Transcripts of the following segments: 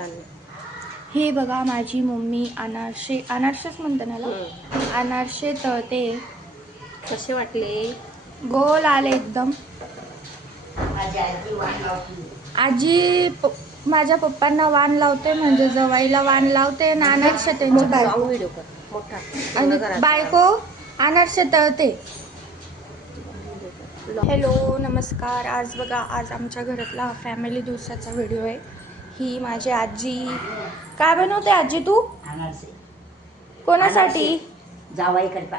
करताना. हे बघा माझी मम्मी अनारसेच म्हणते ना, अनारसे तळते. कसे वाटले? गोल आले एकदम. माझ्या पप्पांना वाण लावते, म्हणजे जवाईला वाण लावते आणि अनारसे त्यांची बायको. व्हिडिओ कर मोठा. आणि बायको अनारसे तळते. हॅलो नमस्कार. आज बघा, आज आमच्या घरातला फॅमिली दिवसाचा व्हिडिओ आहे. ही माझी आजी. काय बनवते आजी तू? अनारसे. कोणासाठी? जावाई करता.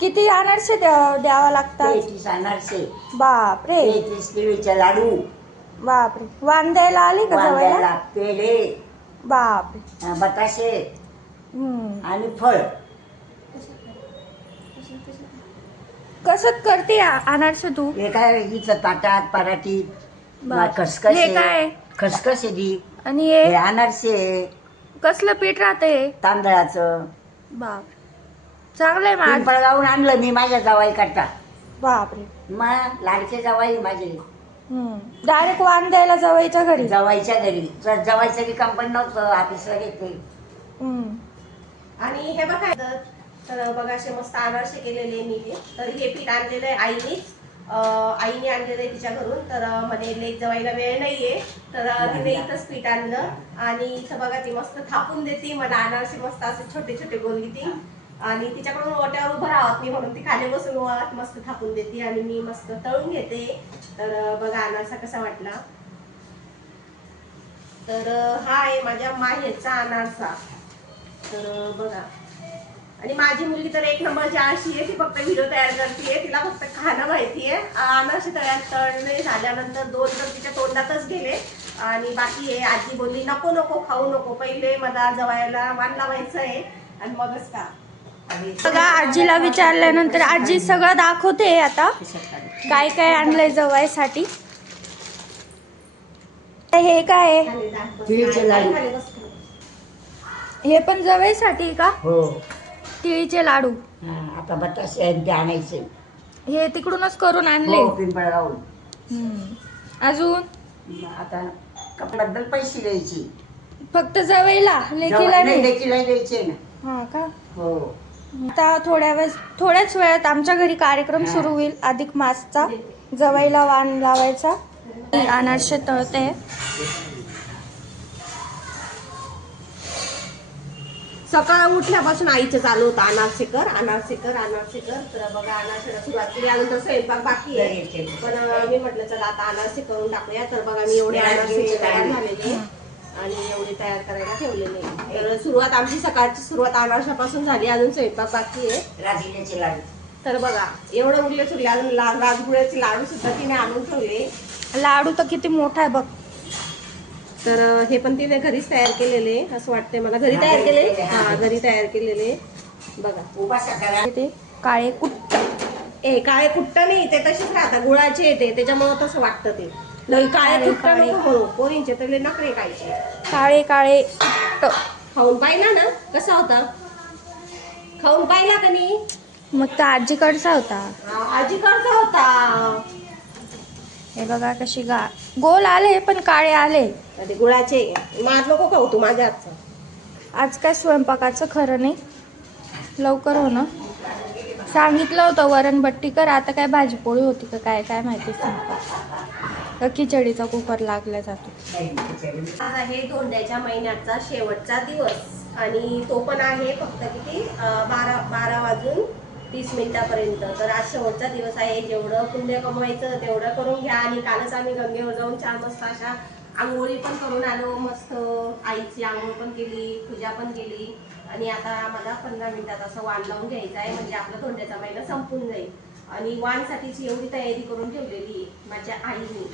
किती अनारसे द्यावा लागतात? 33 अनारसे. बापरे. 33 तिळीचे लाडू. बापरे. वाण द्यायला आली का जवायला? वांग्याला पेढे. बापरे. बताशे आणि फळ. कसं करते अनारसे तू? हे काय हिचं ताटात पराठीत बाप. खसखस हे काय? आहे. खसखस आहे दी. आणि हे हे अनारसे आहे. कसलं पीठ राहते? तांदळाचं. बाप. चांगलंय माझ. पिंपळ गावून आणलं मी माझ्या जावाई करता. बापरे. मग लाडके जावाई माझे. डायरेक्ट वाण द्यायला जवाईच्या घरी? जवाईच्या घरी. जवाईचं की कंपनी नव्हतं, ऑफिसला घेतले. आणि हे बघा, तर बघा असे मस्त अनारसे केलेले मी. तर हे पीठ आणलेलं आहे आईने आणलेलं आहे तिच्या घरून. तर म्हणे लेक जवायला वेळ नाहीये, तर तिने इथंच पीठ आणलं आणि इथं बघा ती मस्त थापून देते मला अनारसे. मस्त असे छोटे छोटे गोल घेते आणि तिच्याकडून ओट्यावर उभं राहत नाही म्हणून ती खाली बसून मस्त थापून देते आणि मी मस्त तळून घेते. तर बघा अनारसा कसा वाटला. तर हा आहे माझ्या माहेरचा अनारसा. तर बघा, आणि माझी मुलगी तर एक नंबरची आळशी आहे. ती फक्त व्हिडिओ तयार करते, तिला फक्त खाणं माहितीये. अनारसे तळणे झाल्यानंतर 2 तर तिच्या तोंडातच गेले आणि बाकी आहे. आजी बोलली नको नको खाऊ नको, पहिले मला जवायला वाण लावायचं आहे आणि मगच का. बघा आजीला विचारल्यानंतर आजी सगळं दाखवते. आता काय काय आणलंय जवायसाठी. हे काय आहे? तिळीचे लाडू. हे पण जवाईसाठी का? हो. तिळीचे लाडू. आता बताशे आहेत ते आणायचे. हे तिकडूनच करून आणले. हो, पिंपळ गावून. अजून आता कपड्याबद्दल पैसे द्यायचे. फक्त जवाईला, लेकीला नाही? लेकीला द्यायचे ना. हा का? हो. आता थोड्याच वेळात आमच्या घरी कार्यक्रम सुरू होईल अधिक मासचा. जवाईला वाण लावायचा. अनारसे तळते. सकाळ उठल्यापासून आईचं चालू होतं अनारसे कर अनारसे कर अनारसे कर. तर बघा अनारसेला सुरुवात केली. अजून तर स्वयंपाक बाकी आहे, पण मी म्हटलं चला आता अनारसे करून टाकूया. तर बघा मी एवढे अनारसे तयार झालेले आणि एवढे तयार करायला ठेवलेले. तर सुरुवात आमची सकाळची सुरुवात अनारशापासून झाली. अजून स्वयंपाक बाकी आहे. राजगिऱ्याचे लाडू. तर बघा एवढं उरले सुरले. अजून राजगुळ्याचे लाडू सुद्धा तिने आणून ठेवले. लाडू तर किती मोठा आहे बघ. तर हे पण तिने घरीच तयार केलेले असं वाटतंय मला. घरी तयार केले. हा, घरी तयार केलेले. बघा ते काळे कुट्ट. काळे कुट्ट नाही, ते तसेच राहतात, गुळाचे येते, त्याच्यामुळे तसं वाटतं ते. लई काळे कुट्ट नको म्हणू, पोरींचे तर लई नखरे खायचे. काळे काळे कुट्ट. खाऊन पाहिला ना कसा होता? खाऊन पाहिला का नाही? मग तर आजीकडचा होता. आजीकडचा होता. हे बघा कशी गोल आले पण काळे आले. ते गुळाचे. माझ नको खाऊ तू माझ्या हातचं. आज काय स्वयंपाकाचं खरं नाही. लवकर हो ना. सांगितलं होतं वरणबट्टी कर. आता काय भाजीपोळी होती का काय काय माहिती. का खिचडीचा कुकर लागला जातो. आज आहे धोंड्याच्या महिन्याचा शेवटचा दिवस आणि तो पण आहे फक्त किती 12 वाजून 30 मिनिटापर्यंत. तर आज शेवटचा दिवस आहे. जेवढं पुण्य कमवायचं तेवढं करून घ्या. आणि कालच आम्ही गंगेवर जाऊन 4 मस्त अशा आंघोळी पण करून आलो. मस्त आईची आंघोळ पण केली, पूजा पण केली. आणि आता आम्हाला 15 मिनिटात असं वाण लावून घ्यायचं आहे, म्हणजे आपला धोंड्याचा महिना संपून जाईल. आणि वाणसाठीची एवढी तयारी करून ठेवलेली माझ्या आईने.